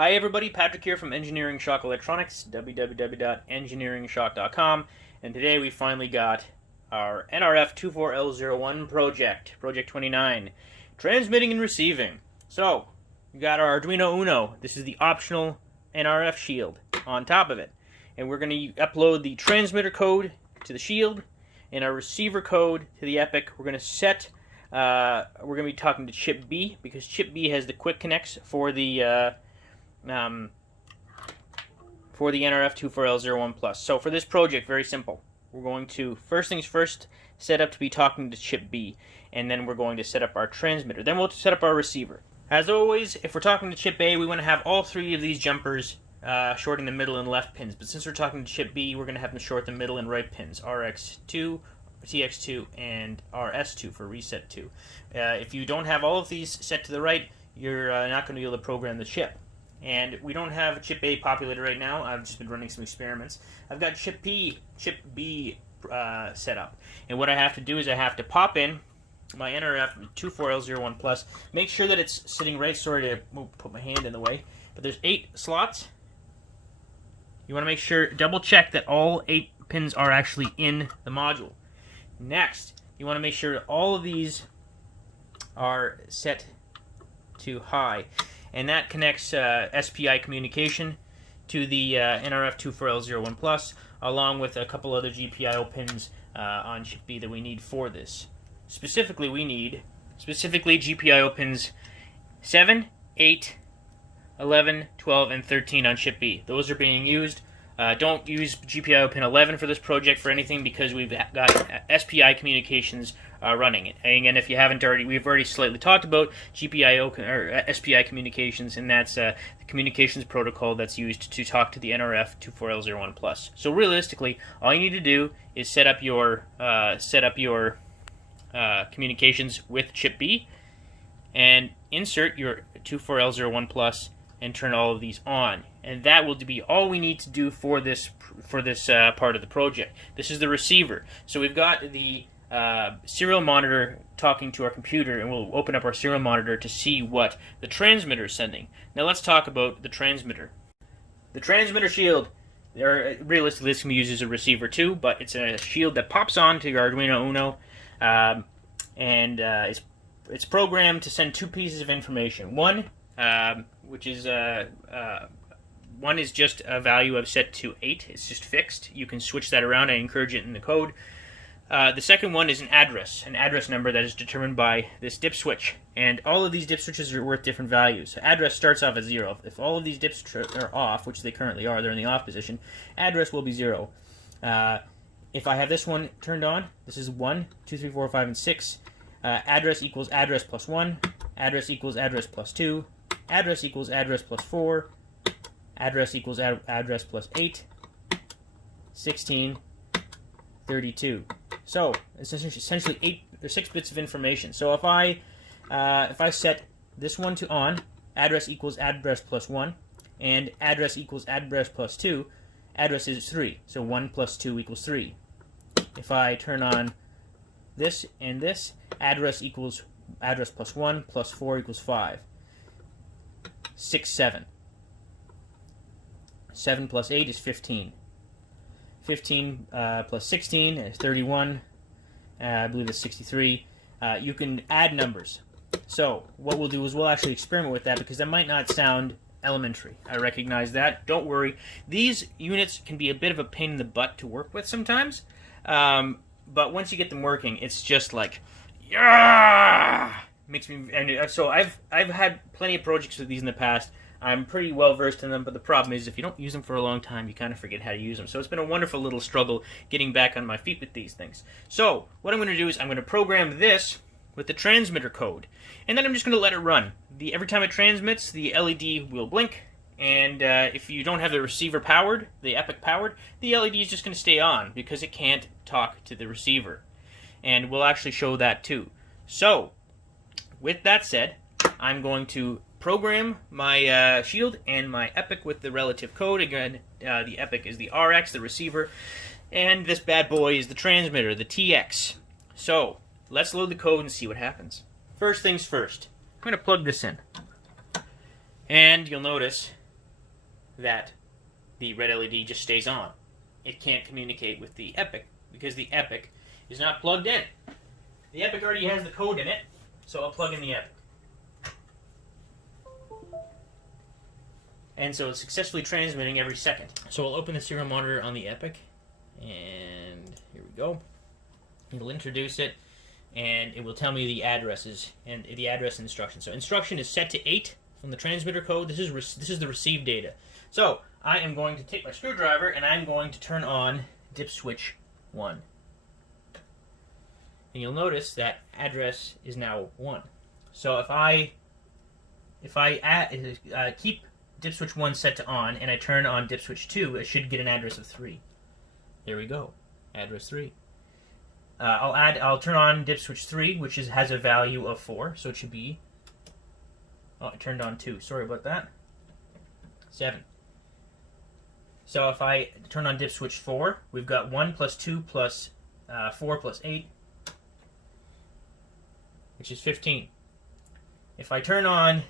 Hi everybody, Patrick here from Engineering Shock Electronics, www.engineeringshock.com, and today we finally got our NRF24L01 project, Project 29, transmitting and receiving. So, we got our Arduino Uno. This is the optional NRF shield on top of it, and we're going to upload the transmitter code to the shield and our receiver code to the Epoch. We're going to set, we're going to be talking to chip B, because chip B has the quick connects for the NRF24L01+. So for this project, very simple. We're going to, first things first, set up to be talking to chip B, and then we're going to set up our transmitter. Then we'll set up our receiver. As always, if we're talking to chip A, we want to have all three of these jumpers shorting the middle and left pins. But since we're talking to chip B, we're going to have them short the middle and right pins, RX2, TX2, and RS2 for reset 2. If you don't have all of these set to the right, you're not going to be able to program the chip. And we don't have chip A populated right now. I've just been running some experiments. I've got chip B set up. And what I have to do is I have to pop in my NRF24L01+, make sure that it's sitting right. Sorry to put my hand in the way. But there's 8 slots. You want to make sure, double check that all 8 pins are actually in the module. Next, you want to make sure all of these are set to high. And that connects SPI communication to the NRF24L01+, along with a couple other GPIO pins on chip B that we need for this. Specifically, we need GPIO pins 7, 8, 11, 12, and 13 on chip B. Those are being used. Don't use GPIO pin 11 for this project for anything, because we've got SPI communications running. And again, if you haven't already, we've already slightly talked about GPIO or SPI communications, and that's the communications protocol that's used to talk to the NRF24L01+. So realistically, all you need to do is set up your communications with chip B, and insert your 24L01+ and turn all of these on, and that will be all we need to do for this part of the project. This is the receiver. So we've got the serial monitor talking to our computer, and we'll open up our serial monitor to see what the transmitter is sending. Now let's talk about the transmitter. The transmitter shield, realistically this can be used as a receiver too, but it's a shield that pops on to your Arduino Uno, and it's programmed to send 2 pieces of information. One is just a value I've set to 8. It's just fixed. You can switch that around. I encourage it in the code. The second one is an address number that is determined by this dip switch. And all of these dip switches are worth different values. So address starts off at 0. If all of these dips are off, which they currently are, they're in the off position, address will be 0. If I have this one turned on, this is 1, 2, 3, 4, 5, and 6. Address equals address plus 1. Address equals address plus 2. Address equals address plus 4. Address equals address plus 8. 16. 32. So it's essentially 6 bits of information. So if I set this one to on, address equals address plus 1, and address equals address plus 2, address is 3. So 1 plus 2 equals 3. If I turn on this and this, address equals address plus 1 plus 4 equals 5. 6, 7. 7 plus 8 is 15. 15 plus 16 is 31. I believe it's 63. You can add numbers. So what we'll do is we'll actually experiment with that, because that might not sound elementary. I recognize that. Don't worry. These units can be a bit of a pain in the butt to work with sometimes. But once you get them working, it's just like, yeah! Makes me, and so I've had plenty of projects with these in the past. I'm pretty well versed in them, but the problem is if you don't use them for a long time, you kind of forget how to use them. So it's been a wonderful little struggle getting back on my feet with these things. So what I'm going to do is I'm going to program this with the transmitter code, and then I'm just going to let it run. Every time it transmits, the LED will blink, and if you don't have the receiver powered, the Epoch powered, the LED is just going to stay on because it can't talk to the receiver. And we'll actually show that too. So with that said, I'm going to program my shield and my Epoch with the relative code. Again, the Epoch is the RX, the receiver, and this bad boy is the transmitter, the TX. So let's load the code and see what happens. First things first, I'm going to plug this in. And you'll notice that the red LED just stays on. It can't communicate with the Epoch because the Epoch is not plugged in. The Epoch already has the code in it, so I'll plug in the Epoch. And so it's successfully transmitting every second. So I'll open the serial monitor on the Epoch, and here we go. It'll introduce it, and it will tell me the addresses and the address instruction. So instruction is set to 8 from the transmitter code. This is the received data. So I am going to take my screwdriver and I'm going to turn on dip switch 1. And you'll notice that address is now 1. So if I keep dip switch 1 set to on and I turn on dip switch 2, I should get an address of 3. There we go, address 3. I'll turn on dip switch 3, which has a value of 4, so it should be. Oh, I turned on 2. Sorry about that. 7. So if I turn on dip switch 4, we've got 1 plus 2 plus 4 plus 8, which is 15. If I turn on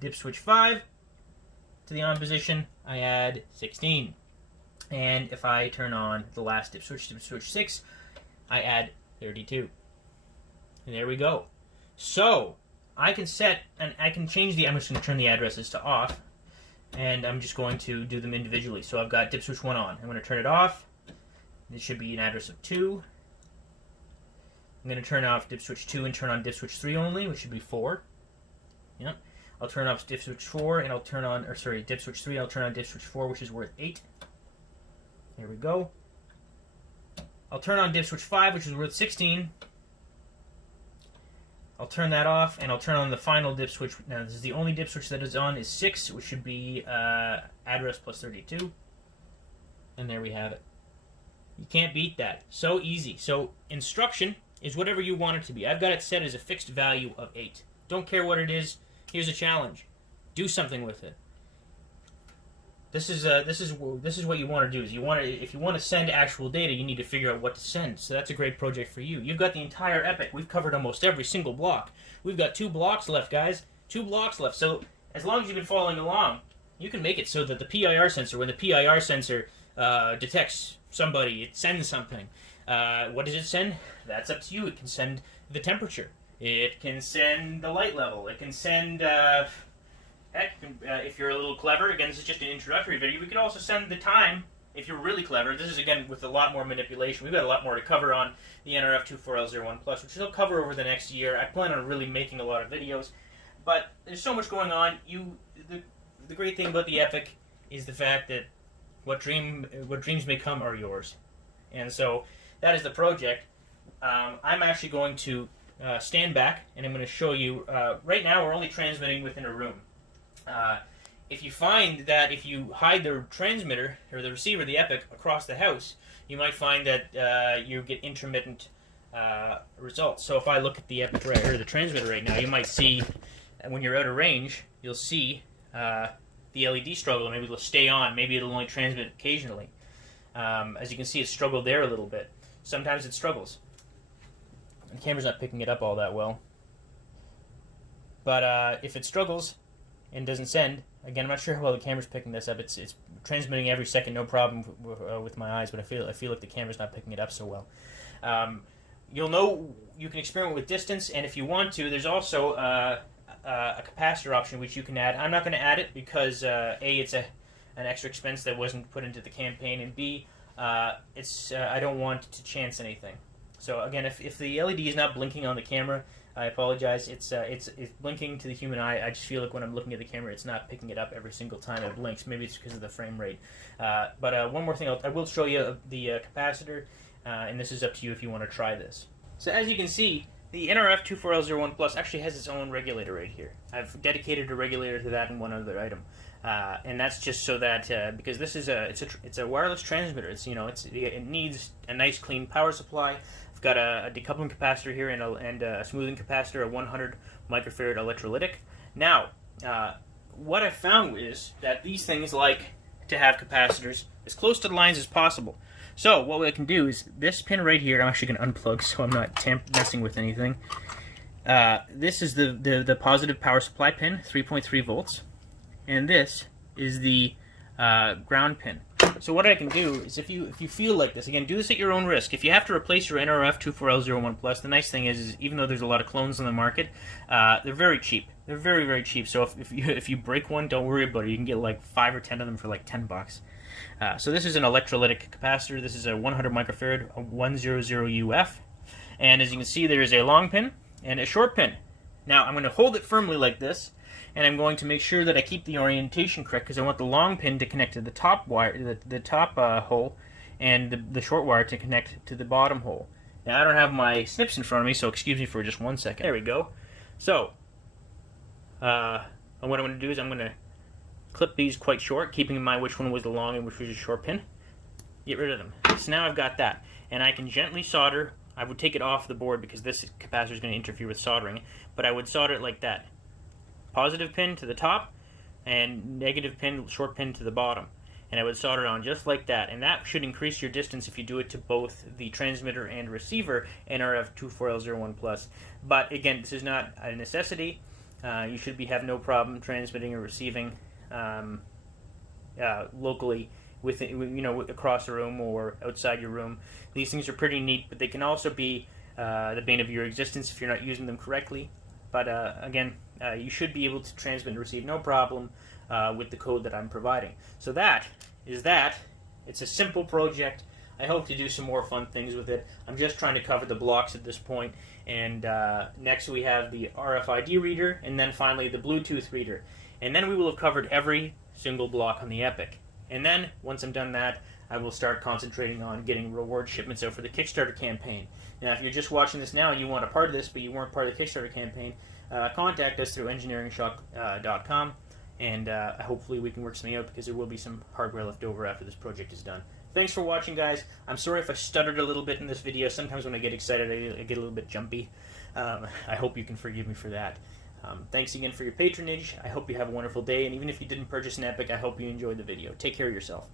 dip switch 5 to the on position, I add 16. And if I turn on the last dip switch 6, I add 32. And there we go. So I can set, and I can change I'm just going to turn the addresses to off, and I'm just going to do them individually. So I've got dip switch 1 on. I'm going to turn it off. It should be an address of 2. I'm going to turn off dip switch 2 and turn on dip switch 3 only, which should be 4. Yep. I'll turn off dip switch 4 and I'll turn on, dip switch 3, I'll turn on dip switch 4, which is worth 8. There we go. I'll turn on dip switch 5, which is worth 16. I'll turn that off, and I'll turn on the final dip switch. Now, this is the only dip switch that is on, is 6, which should be address plus 32. And there we have it. You can't beat that. So easy. So instruction is whatever you want it to be. I've got it set as a fixed value of 8. Don't care what it is. Here's a challenge. Do something with it. This is what you want to do. Is if you want to send actual data, you need to figure out what to send. So that's a great project for you. You've got the entire Epoch. We've covered almost every single block. We've got 2 blocks left, guys. 2 blocks left. So as long as you've been following along, you can make it so that the PIR sensor, when the PIR sensor detects somebody, it sends something. What does it send? That's up to you. It can send the temperature. It can send the light level. It can send. Heck, if you're a little clever, again, this is just an introductory video, we could also send the time, if you're really clever. This is, again, with a lot more manipulation. We've got a lot more to cover on the NRF24L01 Plus, which I'll cover over the next year. I plan on really making a lot of videos, but there's so much going on. The great thing about the Epoch is the fact that what dreams may come are yours. And so that is the project. I'm actually going to stand back, and I'm going to show you. Right now, we're only transmitting within a room. If you find that if you hide the transmitter or the receiver, the Epoch, across the house, you might find that you get intermittent results. So if I look at the Epoch or the transmitter right now, you might see when you're out of range, you'll see the LED struggle. Maybe it'll stay on. Maybe it'll only transmit occasionally. As you can see, it struggled there a little bit. Sometimes it struggles. The camera's not picking it up all that well. But if it struggles and doesn't send, again, I'm not sure how well the camera's picking this up. It's transmitting every second, no problem with my eyes, but I feel like the camera's not picking it up so well. You'll know you can experiment with distance, and if you want to, there's also a capacitor option which you can add. I'm not going to add it because A, it's an extra expense that wasn't put into the campaign, and B, I don't want to chance anything. So again, if the LED is not blinking on the camera, I apologize. It's blinking to the human eye. I just feel like when I'm looking at the camera, it's not picking it up every single time it blinks. Maybe it's because of the frame rate. But one more thing, I will show you the capacitor, and this is up to you if you want to try this. So as you can see, the NRF24L01 Plus actually has its own regulator right here. I've dedicated a regulator to that and one other item, and that's just so that because this is it's a wireless transmitter. It needs a nice clean power supply. I've got a decoupling capacitor here and a smoothing capacitor, a 100 microfarad electrolytic. Now, what I found is that these things like to have capacitors as close to the lines as possible. So what I can do is this pin right here, I'm actually going to unplug so I'm not messing with anything. This is the positive power supply pin, 3.3 volts, and this is the ground pin. So what I can do is, if you feel like this, again, do this at your own risk. If you have to replace your NRF24L01+, the nice thing is even though there's a lot of clones on the market, they're very cheap. They're very, very cheap. So if you break one, don't worry about it. You can get like 5 or 10 of them for like $10. So this is an electrolytic capacitor. This is a 100 microfarad, a 100 UF. And as you can see, there is a long pin and a short pin. Now I'm going to hold it firmly like this, and I'm going to make sure that I keep the orientation correct, because I want the long pin to connect to the top wire, the top hole, and the short wire to connect to the bottom hole. Now I don't have my snips in front of me, so excuse me for just 1 second. There we go. So what I'm going to do is I'm going to clip these quite short, keeping in mind which one was the long and which was the short pin. Get rid of them. So now I've got that, and I can gently solder. I would take it off the board because this capacitor is going to interfere with soldering, but I would solder it like that. Positive pin to the top and negative pin, short pin to the bottom. And I would solder it on just like that, and that should increase your distance if you do it to both the transmitter and receiver NRF24L01+. But again, this is not a necessity. You should have no problem transmitting or receiving locally across the room or outside your room. These things are pretty neat, but they can also be the bane of your existence if you're not using them correctly. But again, you should be able to transmit and receive no problem with the code that I'm providing. So that is that. It's a simple project. I hope to do some more fun things with it. I'm just trying to cover the blocks at this point. And next we have the RFID reader, and then finally the Bluetooth reader. And then we will have covered every single block on the Epoch. And then, once I'm done that, I will start concentrating on getting reward shipments out for the Kickstarter campaign. Now, if you're just watching this now and you want a part of this, but you weren't part of the Kickstarter campaign, contact us through engineeringshock.com, and hopefully we can work something out, because there will be some hardware left over after this project is done. Thanks for watching, guys. I'm sorry if I stuttered a little bit in this video. Sometimes when I get excited, I get a little bit jumpy. I hope you can forgive me for that. Thanks again for your patronage. I hope you have a wonderful day, and even if you didn't purchase an Epoch, I hope you enjoyed the video. Take care of yourself.